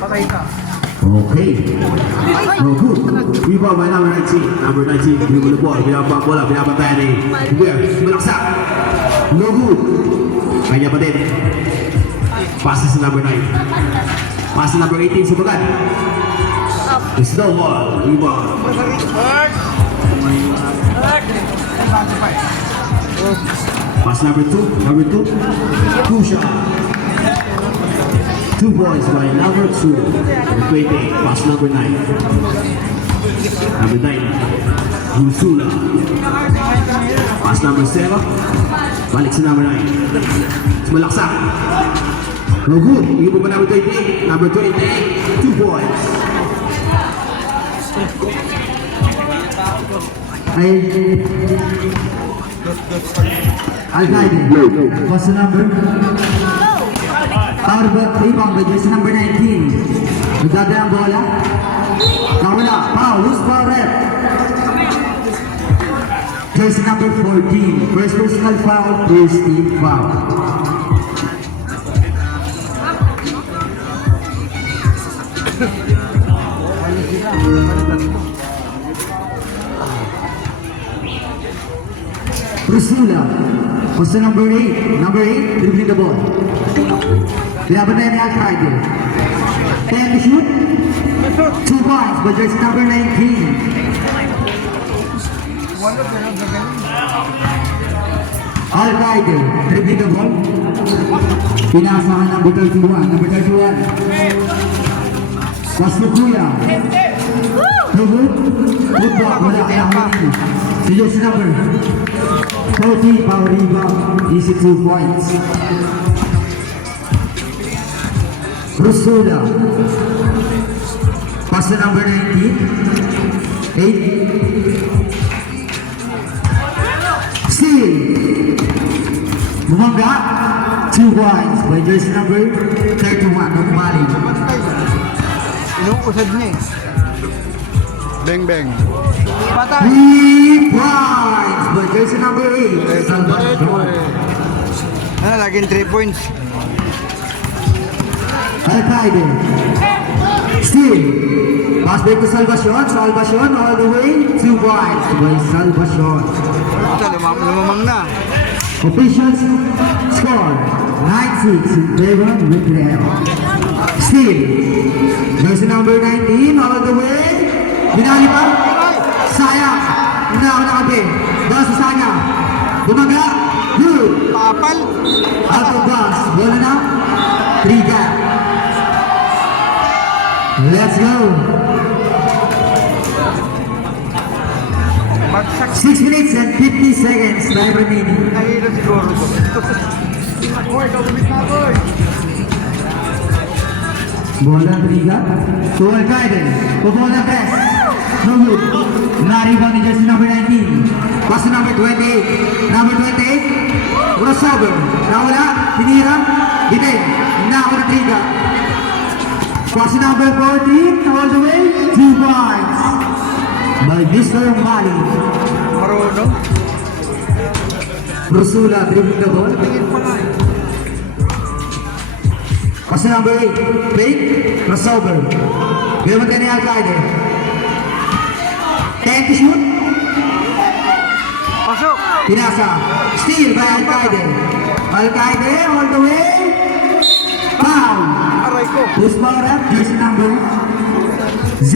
Patay ka. Okay. No good. Rebound by number 19. Number 19, dribble the ball. Pinapang bola, pinapantayan ni Guer. Malaksak. No good. Kanya pa din. Passes sa number 9. Pass sa number 18, subagan. It's no ball. Rebound. Pass number 2. Number 2. Two shot. 2 points by number 2. Number 28. Pass number 9. Number 9. Rusula. Pass number 7. Balik sa number 9. Malaksak. No good. Ibo pa number 28. Number 28. 2 points. Al-Qaeda. What's the number? Rebound by jersey number 19. Nagdada ang bola. Nawala. Foul. Loose ball rep. Jersey number 14. First personal foul. First team foul. Rusula. What's the number 8? Number 8, dribbling the ball. Laban na yan ni Al-Qaeda. 10 to shoot. 2 points by jersey number 19. Al-Qaeda, dribbling the ball. Pinasahan number 31. Number 31. Paslukuya. Good block. Wala kaya hangin. Si jersey number 30, power rebound. Easy 2 points. Rusula. Pass to number 19. 8. Steal. Bumangga. 2 points by jersey number 31. Nagmali. Inuusad niya eh. Bang bang. 3 points by jersey number 8. Salvador. Laging 3 points. Al-Qaeda. Steal. Pass back to Salvacion. Salvacion all the way. 2 points by Salvacion. Lumamang na. Officials score 9-6 in favor of Whitreal. Steal. Jersey number 19 all the way. Binali pa. Sayang. Hindi ako nakabi. Boss sa sana. Bumaga. Good. Papal. Out of box. Bola na. 3 gap. Let's go. 6 minutes and 50 seconds. Time remaining. Nahilo siguro to. Boy, kagumit na boy. Bola 3 gap. To Al-Qaeda. Bola press. No good. Na-rebound ni jersey number 19. Pass to number 28. Number 28. Crossover. Nawala. Tinira. Bitin. Nako na 3 gap. Pass to number 14. All the way. 2 points. By Mr. Mali. Marunong. Rusula dribbling the ball. Tingin pa nga eh. Pass to number 8. Fake. Crossover. Gawin ni Al-Qaeda. 10 to shoot. Pasok. Pinasa. Steal by Al-Qaeda. Al-Qaeda all the way. Foul. Aray ko. Who's power up? Jersey number 0.